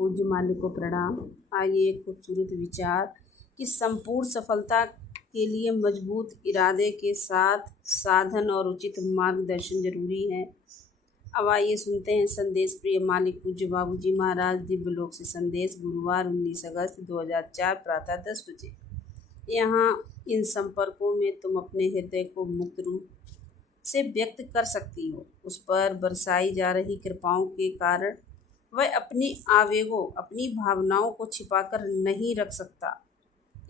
पूज्य मालिक को प्रणाम। आइए एक खूबसूरत विचार कि संपूर्ण सफलता के लिए मजबूत इरादे के साथ साधन और उचित मार्गदर्शन जरूरी है। अब आइए सुनते हैं संदेश प्रिय मालिक पूज्य बाबूजी महाराज दिव्यलोक से संदेश, गुरुवार 19 अगस्त 2004 प्रातः 10 बजे। यहाँ इन संपर्कों में तुम अपने हृदय को मुक्त रूप से व्यक्त कर सकती हो। उस पर बरसाई जा रही कृपाओं के कारण वह अपनी आवेगों, अपनी भावनाओं को छिपाकर नहीं रख सकता।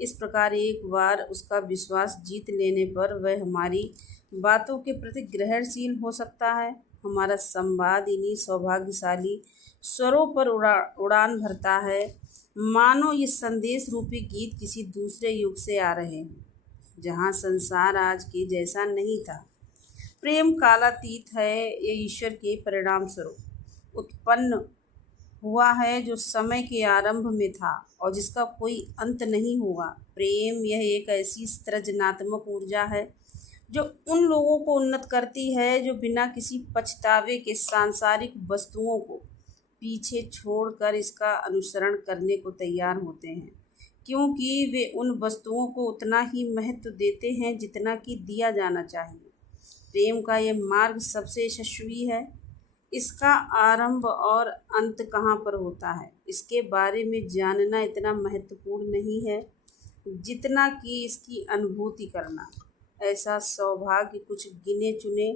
इस प्रकार एक बार उसका विश्वास जीत लेने पर वह हमारी बातों के प्रति ग्रहणशील हो सकता है। हमारा संवाद इन्हीं सौभाग्यशाली स्वरों पर उड़ान भरता है, मानो ये संदेश रूपी गीत किसी दूसरे युग से आ रहे हैं, जहाँ संसार आज के जैसा नहीं था। प्रेम कालातीत है, ये ईश्वर के परिणाम स्वरूप उत्पन्न हुआ है, जो समय के आरंभ में था और जिसका कोई अंत नहीं होगा। प्रेम यह एक ऐसी सृजनात्मक ऊर्जा है जो उन लोगों को उन्नत करती है जो बिना किसी पछतावे के सांसारिक वस्तुओं को पीछे छोड़कर इसका अनुसरण करने को तैयार होते हैं, क्योंकि वे उन वस्तुओं को उतना ही महत्व देते हैं जितना कि दिया जाना चाहिए। प्रेम का यह मार्ग सबसे यशस्वी है। इसका आरंभ और अंत कहाँ पर होता है, इसके बारे में जानना इतना महत्वपूर्ण नहीं है जितना कि इसकी अनुभूति करना। ऐसा सौभाग्य कुछ गिने चुने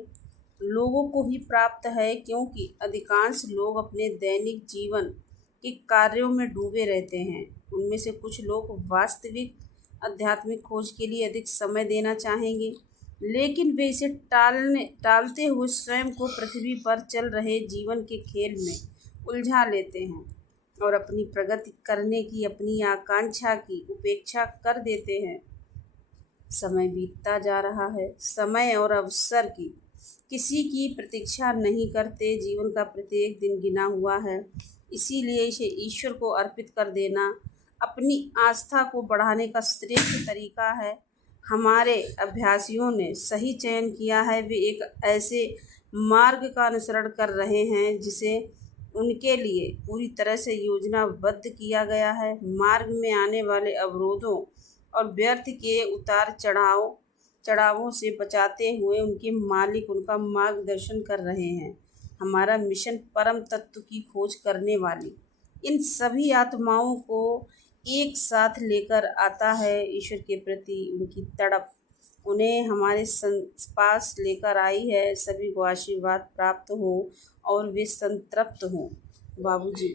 लोगों को ही प्राप्त है, क्योंकि अधिकांश लोग अपने दैनिक जीवन के कार्यों में डूबे रहते हैं। उनमें से कुछ लोग वास्तविक आध्यात्मिक खोज के लिए अधिक समय देना चाहेंगे, लेकिन वे इसे टालते हुए स्वयं को पृथ्वी पर चल रहे जीवन के खेल में उलझा लेते हैं और अपनी प्रगति करने की अपनी आकांक्षा की उपेक्षा कर देते हैं। समय बीतता जा रहा है, समय और अवसर की किसी की प्रतीक्षा नहीं करते। जीवन का प्रत्येक दिन गिना हुआ है, इसीलिए इसे ईश्वर को अर्पित कर देना अपनी आस्था को बढ़ाने का श्रेष्ठ तरीका है। हमारे अभ्यासियों ने सही चयन किया है। वे एक ऐसे मार्ग का अनुसरण कर रहे हैं जिसे उनके लिए पूरी तरह से योजनाबद्ध किया गया है। मार्ग में आने वाले अवरोधों और व्यर्थ के उतार चढ़ावों से बचाते हुए उनके मालिक उनका मार्गदर्शन कर रहे हैं। हमारा मिशन परम तत्व की खोज करने वाली इन सभी आत्माओं को एक साथ लेकर आता है। ईश्वर के प्रति उनकी तड़प उन्हें हमारे पास लेकर आई है। सभी को आशीर्वाद प्राप्त हो और वे संतृप्त हों। बाबूजी।